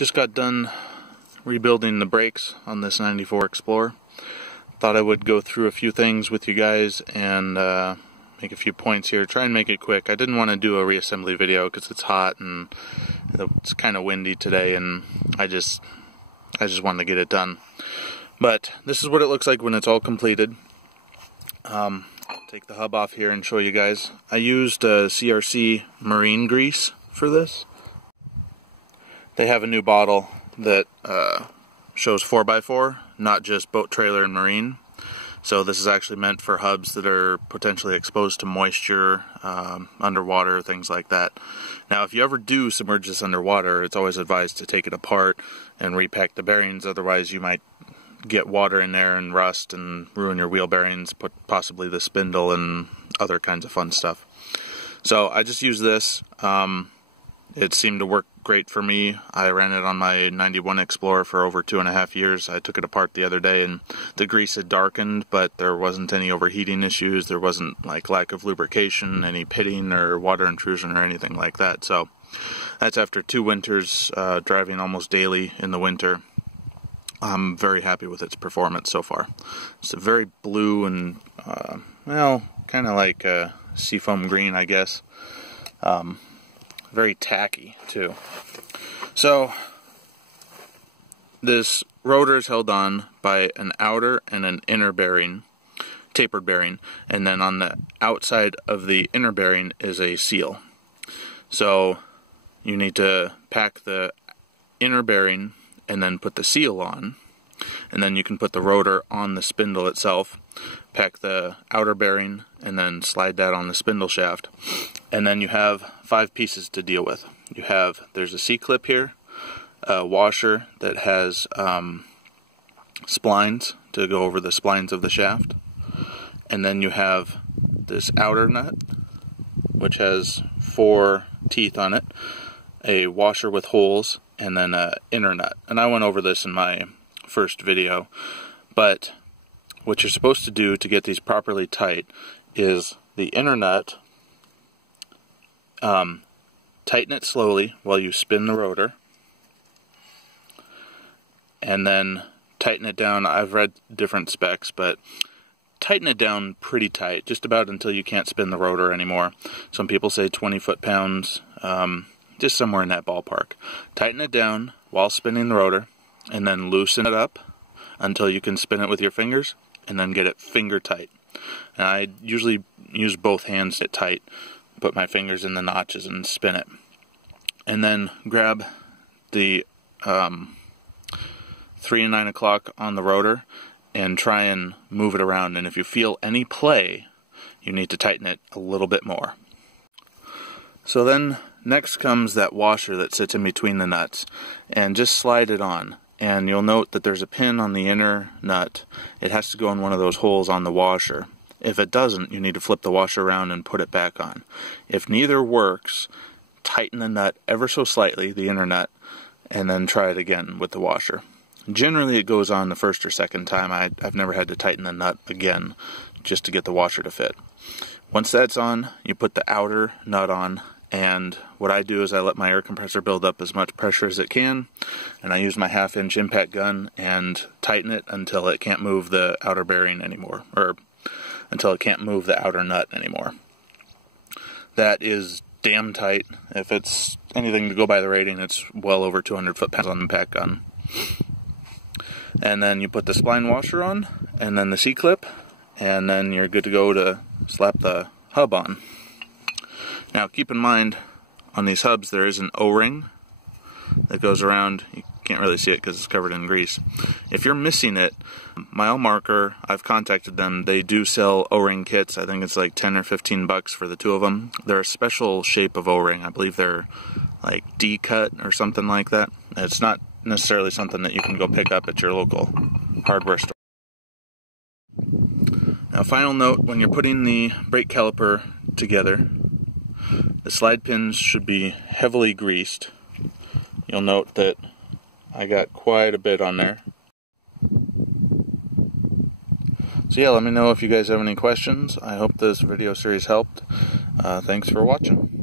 Just got done rebuilding the brakes on this 94 Explorer. Thought I would go through a few things with you guys and make a few points here. Try and make it quick. I didn't want to do a reassembly video because it's hot and it's kind of windy today, and I just wanted to get it done. But this is what it looks like when it's all completed. Take the hub off here and show you guys. I used CRC marine grease for this. They have a new bottle that shows 4x4, not just boat, trailer, and marine. So this is actually meant for hubs that are potentially exposed to moisture, underwater, things like that. Now, if you ever do submerge this underwater, it's always advised to take it apart and repack the bearings. Otherwise, you might get water in there and rust and ruin your wheel bearings, possibly the spindle and other kinds of fun stuff. So I just used this. It seemed to work great for me. I ran it on my 91 Explorer for over 2.5 years. I took it apart the other day and the grease had darkened, but there wasn't any overheating issues. There wasn't like lack of lubrication, any pitting or water intrusion or anything like that. So that's after 2 winters driving almost daily in the winter. I'm very happy with its performance so far. It's a very blue and, well, kind of like seafoam green, I guess. Very tacky, too. So, this rotor is held on by an outer and an inner bearing, tapered bearing, and then on the outside of the inner bearing is a seal. So, you need to pack the inner bearing and then put the seal on, and then you can put the rotor on the spindle itself, pack the outer bearing, and then slide that on the spindle shaft. And then you have 5 pieces to deal with. There's a C-clip here, a washer that has splines to go over the splines of the shaft, and then you have this outer nut, which has 4 teeth on it, a washer with holes, and then an inner nut. And I went over this in my first video, but what you're supposed to do to get these properly tight is the inner nut, tighten it slowly while you spin the rotor, and then tighten it down. I've read different specs, but tighten it down pretty tight, just about until you can't spin the rotor anymore. Some people say 20 foot-pounds, just somewhere in that ballpark. Tighten it down while spinning the rotor, and then loosen it up until you can spin it with your fingers, and then get it finger tight. And I usually use both hands to get tight, put my fingers in the notches and spin it. And then grab the 3 and 9 o'clock on the rotor and try and move it around. And if you feel any play, you need to tighten it a little bit more. So then next comes that washer that sits in between the nuts, and just slide it on. And you'll note that there's a pin on the inner nut. It has to go in one of those holes on the washer. If it doesn't, you need to flip the washer around and put it back on. If neither works, tighten the nut ever so slightly, the inner nut, and then try it again with the washer. Generally it goes on the first or second time. I've never had to tighten the nut again just to get the washer to fit. Once that's on, you put the outer nut on, and what I do is I let my air compressor build up as much pressure as it can, and I use my 1/2-inch impact gun and tighten it until it can't move the outer bearing anymore, or until it can't move the outer nut anymore. That is damn tight. If it's anything to go by the rating, it's well over 200 foot-pounds on the impact gun. And then you put the spline washer on, and then the C-clip, and then you're good to go to slap the hub on. Now keep in mind, on these hubs there is an O-ring that goes around. You can't really see it because it's covered in grease. If you're missing it, Mile Marker, I've contacted them. They do sell O-ring kits. I think it's like 10 or 15 bucks for the 2 of them. They're a special shape of O-ring. I believe they're like D-cut or something like that. It's not necessarily something that you can go pick up at your local hardware store. Now, final note, when you're putting the brake caliper together, the slide pins should be heavily greased. You'll note that I got quite a bit on there. So yeah, let me know if you guys have any questions. I hope this video series helped. Thanks for watching.